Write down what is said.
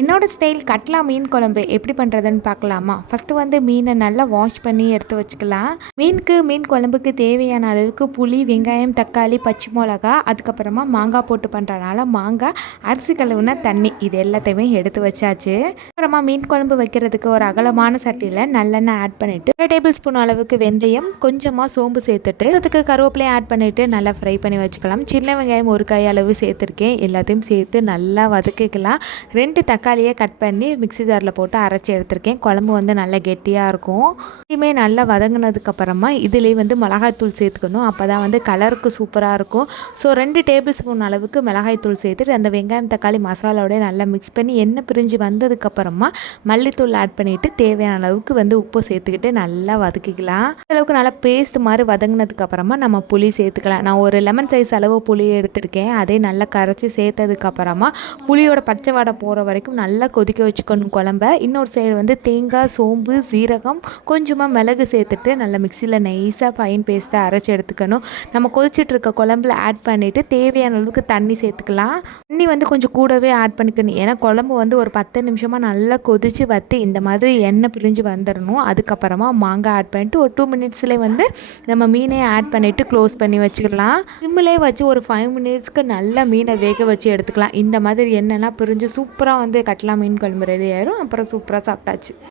என்னோட ஸ்டைல் கட்லா மீன் குழம்பு எப்படி பண்ணுறதுன்னு பார்க்கலாமா? ஃபஸ்ட்டு வந்து மீனை நல்லா வாஷ் பண்ணி எடுத்து வச்சுக்கலாம். மீன் குழம்புக்கு தேவையான அளவுக்கு புளி, வெங்காயம், தக்காளி, பச்சை மிளகா, அதுக்கப்புறமா மாங்காய் போட்டு பண்ணுறனால மாங்காய், அரிசி கழுவுன தண்ணி இது எல்லாத்தையுமே எடுத்து வச்சாச்சு. அப்புறமா மீன் குழம்பு வைக்கிறதுக்கு ஒரு அகலமான சட்டியில் நல்லெண்ணெய் ஆட் பண்ணிவிட்டு 1 டேபிள் ஸ்பூன் அளவுக்கு வெந்தயம், கொஞ்சமாக சோம்பு சேர்த்துட்டு அதுக்கு கருவேப்பிலையும் ஆட் பண்ணிவிட்டு நல்லா ஃப்ரை பண்ணி வச்சுக்கலாம். சின்ன வெங்காயம் ஒரு கை அளவு சேர்த்துருக்கேன். எல்லாத்தையும் சேர்த்து நல்லா வதக்கிக்கலாம். 2 தக்காளியை கட் பண்ணி மிக்ஸி ஜாரில் போட்டு அரைச்சி எடுத்திருக்கேன். குழம்பு வந்து நல்லா கெட்டியாக இருக்கும். இதையுமே நல்லா வதங்கினதுக்கப்புறமா இதுலேயே வந்து மிளகாய்த்தூள் சேர்த்துக்கணும். அப்போ தான் வந்து கலருக்கு சூப்பராக இருக்கும். ஸோ 2 டேபிள் ஸ்பூன் அளவுக்கு மிளகாய்த்தூள் சேர்த்துட்டு அந்த வெங்காயம் தக்காளி மசாலாவோட நல்லா மிக்ஸ் பண்ணி எண்ணெய் பிரிஞ்சு வந்ததுக்கப்புறமா மல்லித்தூள் ஆட் பண்ணிவிட்டு தேவையான அளவுக்கு வந்து உப்பு சேர்த்துக்கிட்டு நல்லா வதக்கிக்கலாம். அளவுக்கு நல்லா பேஸ்ட் மாதிரி வதங்கினதுக்கப்புறமா நம்ம புளி சேர்த்துக்கலாம். நான் ஒரு லெமன் சைஸ் அளவு புளி எடுத்திருக்கேன். அதே நல்லா கரைச்சி சேர்த்ததுக்கப்புறமா புளியோட பச்சை வாடை போகிற வரைக்கும் நல்லா கொதிக்க வச்சுக்கணும் குழம்ப. இன்னொரு சைடு வந்து தேங்காய், சோம்பு, சீரகம், கொஞ்சமாக மிளகு சேர்த்துட்டு நல்லா மிக்சியில் நைஸாக ஃபைன் பேஸ்ட்டாக அரைச்சி எடுத்துக்கணும். நம்ம கொதிச்சுட்டு இருக்க குழம்புல ஆட் பண்ணிவிட்டு தேவையான அளவுக்கு தண்ணி சேர்த்துக்கலாம். தண்ணி வந்து கொஞ்சம் கூடவே ஆட் பண்ணிக்கணும். ஏன்னா குழம்பு வந்து ஒரு 10 நிமிஷமாக நல்லா கொதித்து வற்றி இந்த மாதிரி எண்ணெய் பிரிஞ்சு வந்துடணும். அதுக்கப்புறமா மாங்காய் ஆட் பண்ணிவிட்டு ஒரு 2 மினிட்ஸ்லேயே வந்து நம்ம மீனே ஆட் பண்ணிவிட்டு க்ளோஸ் பண்ணி வச்சுக்கலாம். சிம்மிலே வச்சு ஒரு 5 மினிட்ஸ்க்கு நல்லா மீனை வேக வச்சு எடுத்துக்கலாம். இந்த மாதிரி எண்ணெய்லாம் பிரிஞ்சு சூப்பராக வந்து கட்லா மீன் குழம்பு ரெடி ஆயிரும். அப்புறம் சூப்பராக சாப்பிட்டாச்சு.